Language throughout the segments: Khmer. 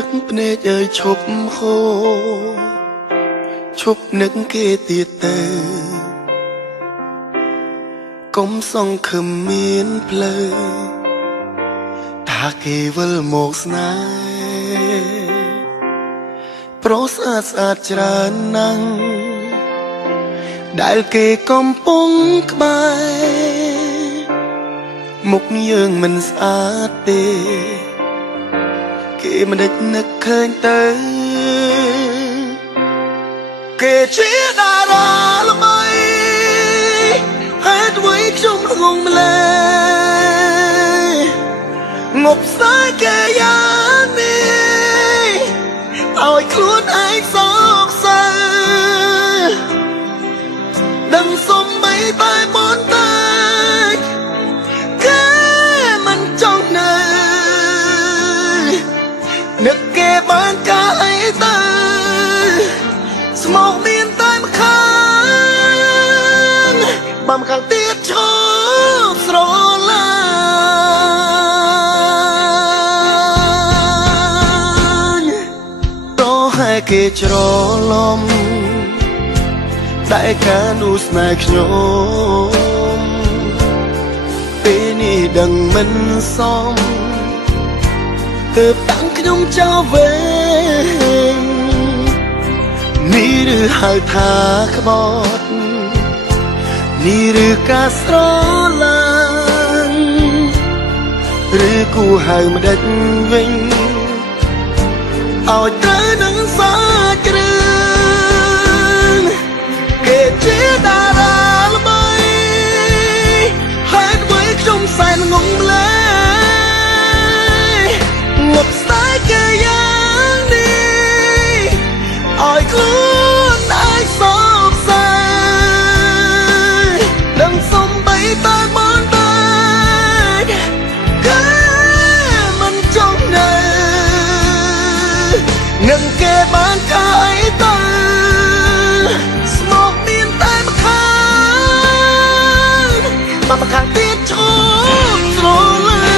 ទឹកភ្នែកអើយឈប់ហូរឈប់នឹកគេទៀតទៅកុំសង្ឃឹមមានផ្លូវថាគេវិលមកស្នេហ៍ប្រុសស្អាតស្អាតច្រើនណាស់ដែលគេកំពុងក្បែរមុខយើងមិនស្អាតទេគេមិនដេចនឹកឃើញទៅគេជាតារាល្បីហេតុអ្វីខ្ញុំងងម្លេះងប់ស្នេហ៍គេយ៉ាងនេះឲ្យខ្លួនឯងសោកសៅដឹងសុំបីតែបនតែគេមិនចង់នៅនឹកគេបានកាអីទៅស្មោកមានតែម្ខាងបើម្ខាងទៀតឈប់ស្រឡាញ់តោះให้គេច្រឡំតែកានូស្នេហ៍ខ្ញុំពេលនេះដឹងមិនសមទើបតាំងខ្ញុំចោលវិញនេះឬហៅថាក្បត់នេះឬការស្រឡាញ់ឬគូហៅម្ដេចវិញឲ្យត្រូវនឹងសាច់គ្រឿងគេជាតារាល្បីហេតុអ្វីខ្ញុំសែនងងម្លេះងប់ស្នេហ៍គេយ៉ាងនេះឲ្យខ្លួនឯងសោកសៅដឹងសំបីតែបានតែគេមិនចង់នៅនឹងគេបានកាអីទៅស្មោកមានតែម្ខាងបើម្ខាងទៀតឈប់ស្រឡាញ់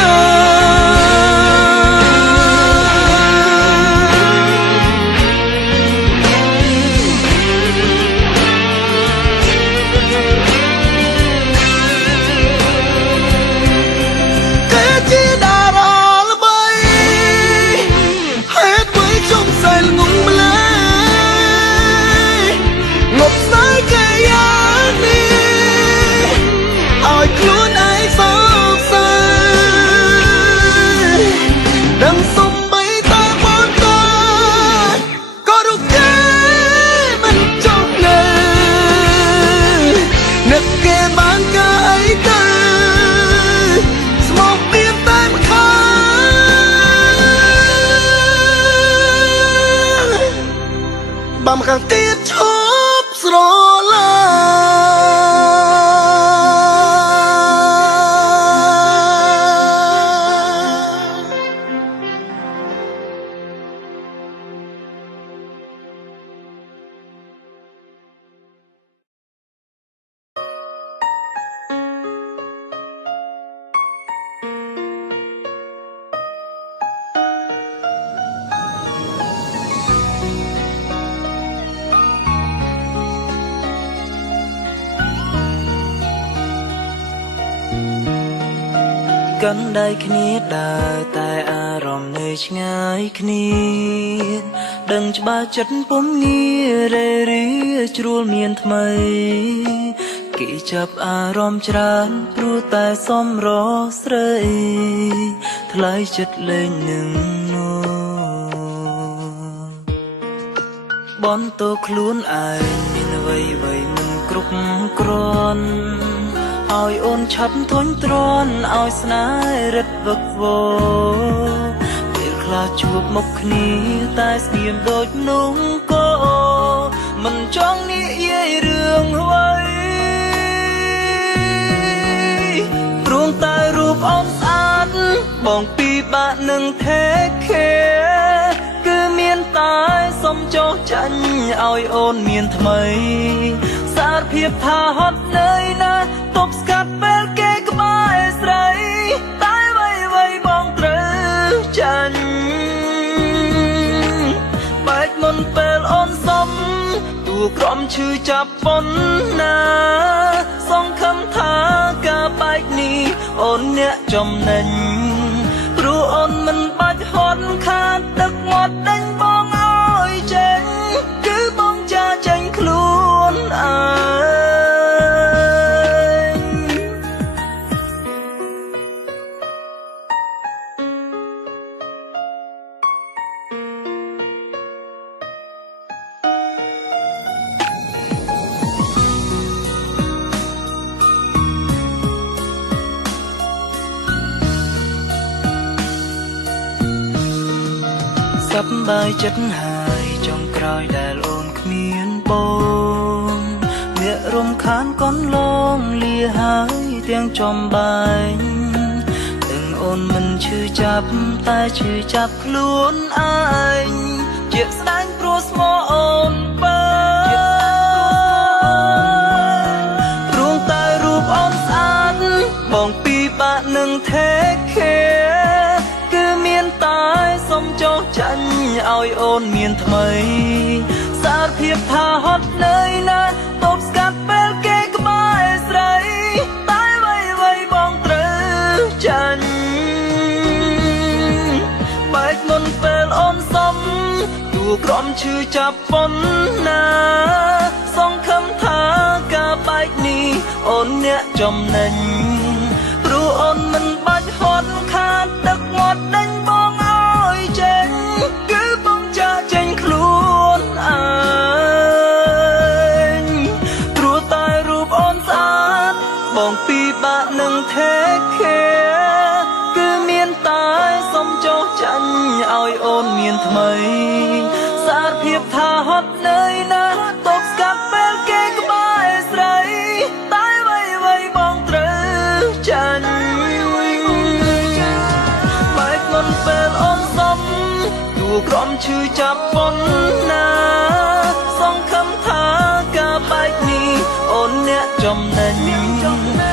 បើម្ខាងទៀតឈប់ស្រឡាញ់កាន់ដៃគ្នាដើរតែអារម្មណ៍នៅឆ្ងាយគ្នាដឹងច្បាស់ចិត្តពុំងាររេរាជ្រួលមានថ្មីគេចាប់អារម្មណ៍ច្រើនព្រោះតែសំរស្រីថ្លៃចិត្តលេងនឹងនោះបនតោខ្លួនឯងមានអ្វីមិនគ្រប់គ្រាន់ឲ្យអូនឆាប់ធុញទ្រាន់ឲ្យស្នេហ៍រិតវឹកវរពេលខ្លះជួបមុខគ្នាតែស្ងៀមដូចនោះក៏មិនចង់និយាយរឿងអ្វីព្រមតែរូបអូនស្អាតបងពីបាក់នឹង take care គឺមានតែសុំចោះចាញ់ឲ្យអូនមានថ្មីសារភាពថាហត់នឿយណាស់ទប់ស្កាត់ពេលគេក្បែរស្រីតែអ្វីបងត្រូវចាញ់ ឈឺចាប់ប៉ុណ្ណាសង្ឃឹមថាការបែកនេះអូនអ្នកចំណេញព្រោះអូនមិនបាច់ហត់ខាតទឹកមាត់ដេញបងឲ្យចេញគឺបងចាចេញខ្លួនឯងសប្បាយចិត្តហើយចុងក្រោយដែលអូនគ្មានបងអ្នករំខានកូនឡងលាហើយទាំងចំបែងទាំងអូនមិនឈឺចាប់តែឈឺចាប់ខ្លួនឯងជាស្ដាយព្រោះស្មោះអូនបើព្រោះតែរូបអូនស្អាតបងពីបាក់នឹង take care គឺមានតែសុំចោះចាញ់ឲ្យអូនមានថ្មីសារភាពថាហត់នឿយណាស់តបស្កាត់ពេលគេក្បែរស្រីតែអ្វីបងត្រូវចាញ់បែកមុនពេលអូនសំទួក្រំឈឺចាប់ប៉ុណ្ណាសង្ឃឹមថាការបែកនេះអូនអ្នកចំណេញព្រោះអូនមិនបាច់ហត់ខាតទឹកមាត់ដេញបងឲ្យចេញគឺបងចាចេញខ្លួនឯងព្រោះតែរូបអូនស្អាតបងពីបាក់នឹង take care គឺមានតែសុំចោះចាញ់ឲ្យអូនមានថ្មីសារភាពថាហត់នឿយណាស់តបស្កាត់ពេលគេក្បែរស្រីតែអ្វីបងត្រូវចាញ់បែកមុនពេលអូនសំទួក្រំឈឺចាប់ប៉ុណ្ណាសង្ឃឹមថាការបែកនេះអូនអ្នកចំណេញ